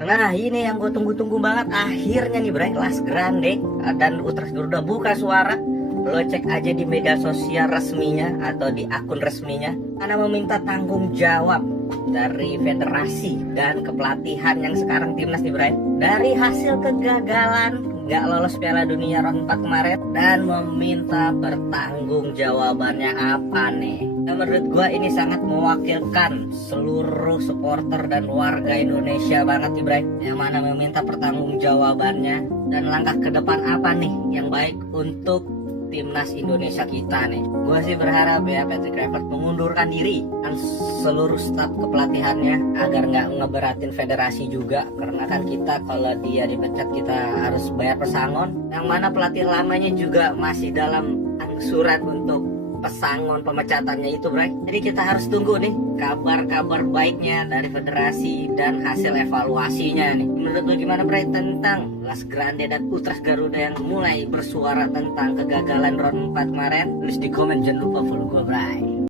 Nah ini yang gue tunggu-tunggu banget. Akhirnya nih Bray, Las Grande dan Ultras Garuda buka suara. Lo cek aja di media sosial resminya atau di akun resminya, karena meminta tanggung jawab dari federasi dan kepelatihan yang sekarang timnas nih Bray, dari hasil kegagalan gak lolos Piala Dunia round 4 kemarin, dan meminta pertanggung jawabannya apa nih. Dan menurut gue ini sangat mewakilkan seluruh supporter dan warga Indonesia banget nih Bray, yang mana meminta pertanggung jawabannya dan langkah ke depan apa nih yang baik untuk timnas Indonesia kita nih. Gue sih berharap ya Patrick Kluivert mengundurkan diri dan seluruh staf kepelatihannya agar nggak ngeberatin federasi juga, karena kan kita kalau dia dipecat kita harus bayar pesangon, yang mana pelatih lamanya juga masih dalam surat untuk pesangon pemecatannya itu Bray. Jadi kita harus tunggu nih kabar-kabar baiknya dari federasi dan hasil evaluasinya nih. Menurut lu gimana Bray tentang Las Grande dan Ultras Garuda yang mulai bersuara tentang kegagalan round 4 kemarin? Tulis di komen, jangan lupa follow gue Bray.